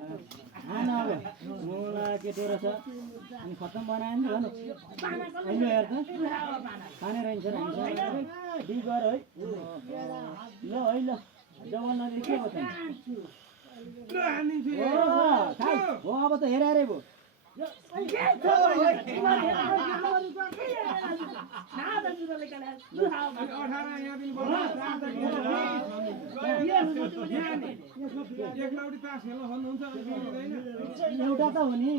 खाना अब मुला केटो रहेछ अनि खत्तम बनायो नि त अहिले हेर त खाने रहेछ र हामी डी गर है ल है ल जवान नदी के हो त हो अब त हेरे हेरे भयो एउटा त हो नि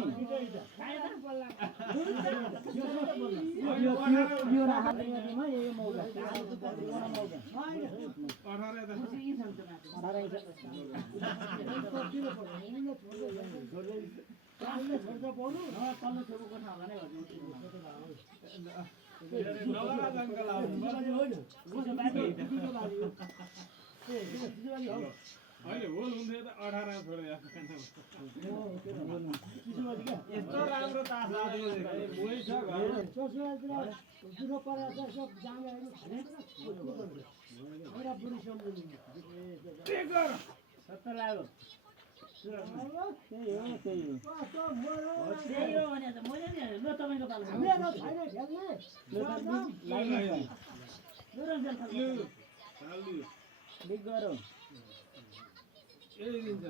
यो राखामा यो मौका 18 छोड्छ पर्नु तल्लो छेउको कोठा होला नै अहिले होल हुँदै त 18 छोडेर यस्तो राम्रो तास लाग्यो मोही छ घर दुरो परेछ सब जाने हैन एउटा बुढी सम्झिनु के गर सत्तर लाग्यो त्यही हो भने त मैले नि ल तपाईको पालो मेरो छैन खेल्ने बिग गरौ यही दिन्छ